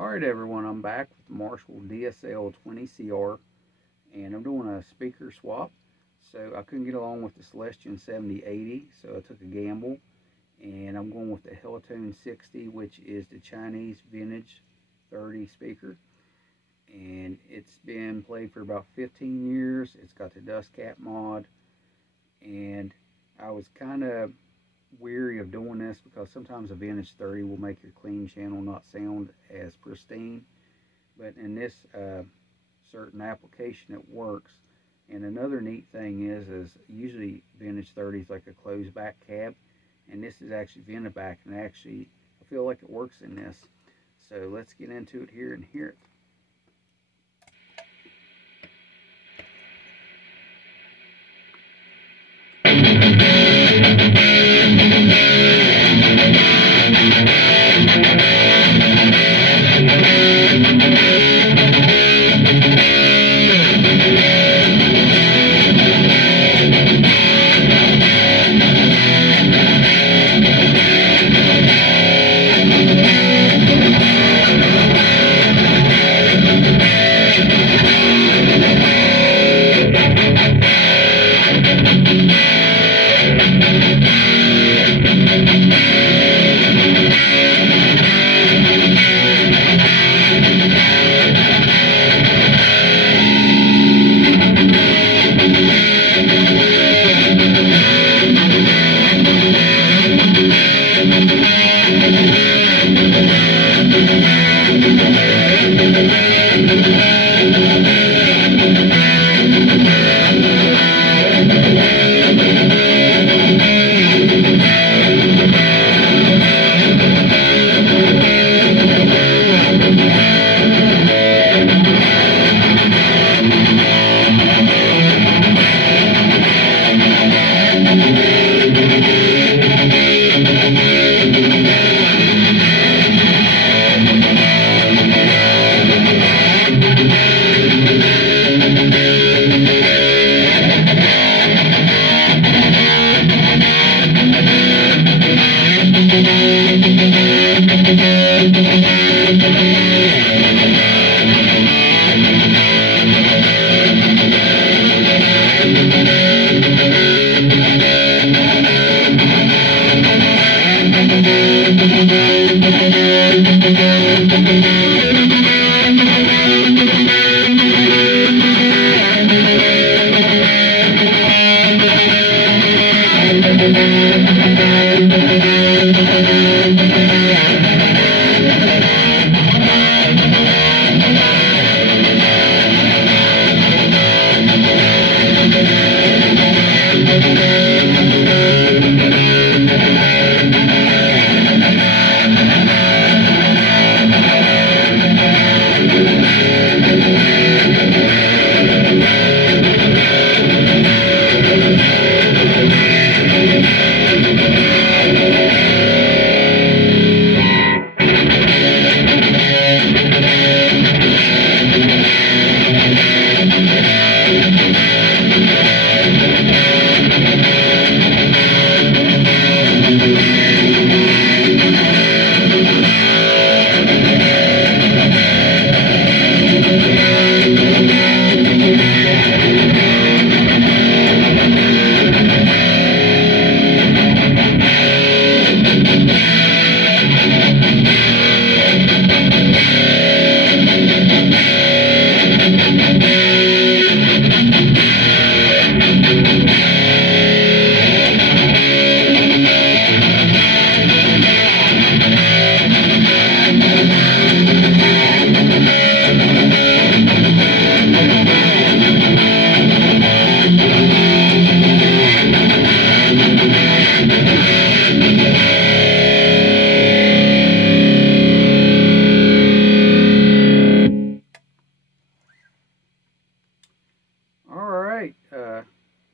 Alright everyone, I'm back with the Marshall dsl20cr, and I'm doing a speaker swap. So I couldn't get along with the Celestion 7080, so I took a gamble, and I'm going with the Hellatone 60, which is the Chinese vintage 30 speaker. And it's been played for about 15 years. It's got the dust cap mod, and I was kind of weary of doing this because sometimes a vintage 30 will make your clean channel not sound as pristine, but in this certain application it works. And another neat thing is usually vintage 30 is like a closed back cab, and this is actually vented back, and actually I feel like it works in this. So let's get into it here and hear it.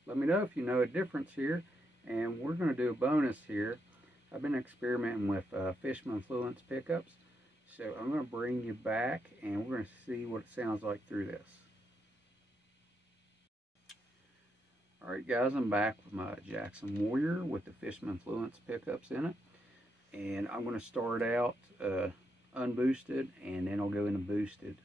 Let me know if you know a difference here, and we're going to do a bonus here. I've been experimenting with Fishman Fluence pickups, so I'm going to bring you back, and we're going to see what it sounds like through this. Alright guys, I'm back with my Jackson Warrior with the Fishman Fluence pickups in it, and I'm going to start out unboosted, and then I'll go into boosted.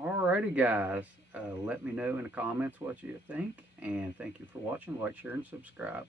Alrighty guys, let me know in the comments what you think, and thank you for watching. Like, share, and subscribe.